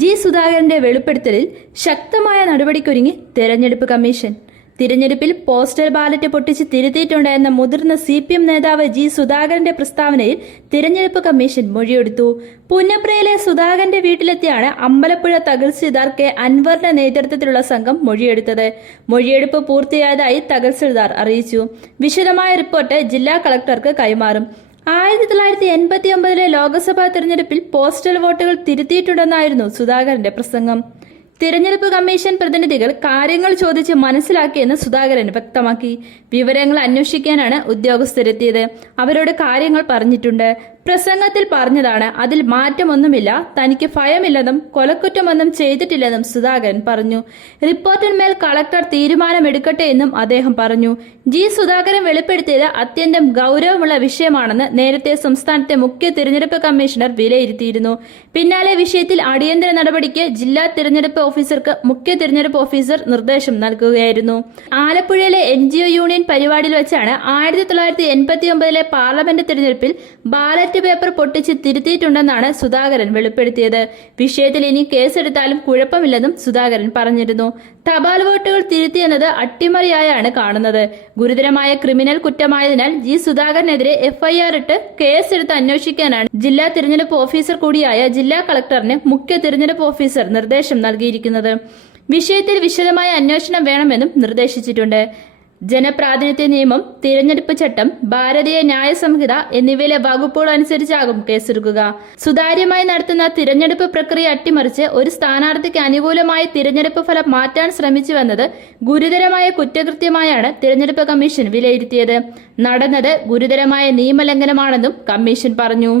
G സുധാകരന്റെ വെളിപ്പെടുത്തലിൽ ശക്തമായ നടപടിക്കൊരുങ്ങി തെരഞ്ഞെടുപ്പ് കമ്മീഷൻ. തിരഞ്ഞെടുപ്പിൽ പോസ്റ്റൽ ബാലറ്റ് പൊട്ടിച്ച് തിരുത്തിയിട്ടുണ്ട് എന്ന മുതിർന്ന CPM നേതാവ് ജി സുധാകരന്റെ പ്രസ്താവനയിൽ തിരഞ്ഞെടുപ്പ് കമ്മീഷൻ മൊഴിയെടുത്തു. പുന്നപ്രയിലെ സുധാകരന്റെ വീട്ടിലെത്തിയാണ് അമ്പലപ്പുഴ തഹസിൽദാർ K. അൻവറിന്റെ നേതൃത്വത്തിലുള്ള സംഘം മൊഴിയെടുത്തത്. മൊഴിയെടുപ്പ് പൂർത്തിയായതായി തഹസിൽദാർ അറിയിച്ചു. വിശദമായ റിപ്പോർട്ട് ജില്ലാ കളക്ടർക്ക് കൈമാറും. 1989 ലോക്സഭാ തെരഞ്ഞെടുപ്പിൽ പോസ്റ്റൽ വോട്ടുകൾ തിരുത്തിയിട്ടുണ്ടെന്നായിരുന്നു സുധാകരന്റെ പ്രസംഗം. തിരഞ്ഞെടുപ്പ് കമ്മീഷൻ പ്രതിനിധികൾ കാര്യങ്ങൾ ചോദിച്ച് മനസ്സിലാക്കിയെന്ന് സുധാകരൻ വ്യക്തമാക്കി. വിവരങ്ങൾ അന്വേഷിക്കാനാണ് ഉദ്യോഗസ്ഥരെത്തിയത്. അവരോട് കാര്യങ്ങൾ പറഞ്ഞിട്ടുണ്ട്. പ്രസംഗത്തിൽ പറഞ്ഞതാണ്. അതിൽ മാറ്റമൊന്നുമില്ല. തനിക്ക് ഭയമില്ലെന്നും കൊലക്കുറ്റമൊന്നും ചെയ്തിട്ടില്ലെന്നും സുധാകരൻ പറഞ്ഞു. റിപ്പോർട്ടിന്മേൽ കളക്ടർ തീരുമാനമെടുക്കട്ടെ എന്നും അദ്ദേഹം പറഞ്ഞു. ജി സുധാകരൻ വെളിപ്പെടുത്തിയത് അത്യന്തം ഗൗരവമുള്ള വിഷയമാണെന്ന് നേരത്തെ സംസ്ഥാനത്തെ മുഖ്യ തിരഞ്ഞെടുപ്പ് കമ്മീഷണർ വിലയിരുത്തിയിരുന്നു. പിന്നാലെ വിഷയത്തിൽ അടിയന്തര നടപടിക്ക് ജില്ലാ തിരഞ്ഞെടുപ്പ് ഓഫീസർക്ക് മുഖ്യ തിരഞ്ഞെടുപ്പ് ഓഫീസർ നിർദ്ദേശം നൽകുകയായിരുന്നു. ആലപ്പുഴയിലെ NGO യൂണിയൻ പരിപാടിയിൽ വെച്ചാണ് 1989 പാർലമെന്റ് തിരഞ്ഞെടുപ്പിൽ ബാലറ്റ് പേപ്പർ പൊട്ടിച്ച് തിരുത്തിയിട്ടുണ്ടെന്നാണ് സുധാകരൻ വെളിപ്പെടുത്തിയത്. വിഷയത്തിൽ ഇനി കേസെടുത്താലും കുഴപ്പമില്ലെന്നും സുധാകരൻ പറഞ്ഞിരുന്നു. തപാൽ വോട്ടുകൾ തിരുത്തിയെന്നത് അട്ടിമറിയായാണ് കാണുന്നത്. ഗുരുതരമായ ക്രിമിനൽ കുറ്റമായതിനാൽ ജി സുധാകരനെതിരെ FIR ഇട്ട് കേസെടുത്ത് അന്വേഷിക്കാനാണ് ജില്ലാ തിരഞ്ഞെടുപ്പ് ഓഫീസർ കൂടിയായ ജില്ലാ കളക്ടറിന് മുഖ്യ തിരഞ്ഞെടുപ്പ് ഓഫീസർ നിർദ്ദേശം നൽകിയിരിക്കുന്നത്. വിഷയത്തിൽ വിശദമായ അന്വേഷണം വേണമെന്നും നിർദ്ദേശിച്ചിട്ടുണ്ട്. ജനപ്രാതിനിധ്യ നിയമം, തിരഞ്ഞെടുപ്പ് ചട്ടം, ഭാരതീയ ന്യായ സംഹിത എന്നിവയിലെ വകുപ്പുകൾ അനുസരിച്ചാകും കേസെടുക്കുക. സുതാര്യമായി നടത്തുന്ന തിരഞ്ഞെടുപ്പ് പ്രക്രിയ അട്ടിമറിച്ച് ഒരു സ്ഥാനാർത്ഥിക്ക് അനുകൂലമായി തിരഞ്ഞെടുപ്പ് ഫലം മാറ്റാൻ ശ്രമിച്ചുവെന്നത് ഗുരുതരമായ കുറ്റകൃത്യമായാണ് തിരഞ്ഞെടുപ്പ് കമ്മീഷൻ വിലയിരുത്തിയത്. നടന്നത് ഗുരുതരമായ നിയമലംഘനമാണെന്നും കമ്മീഷൻ പറഞ്ഞു.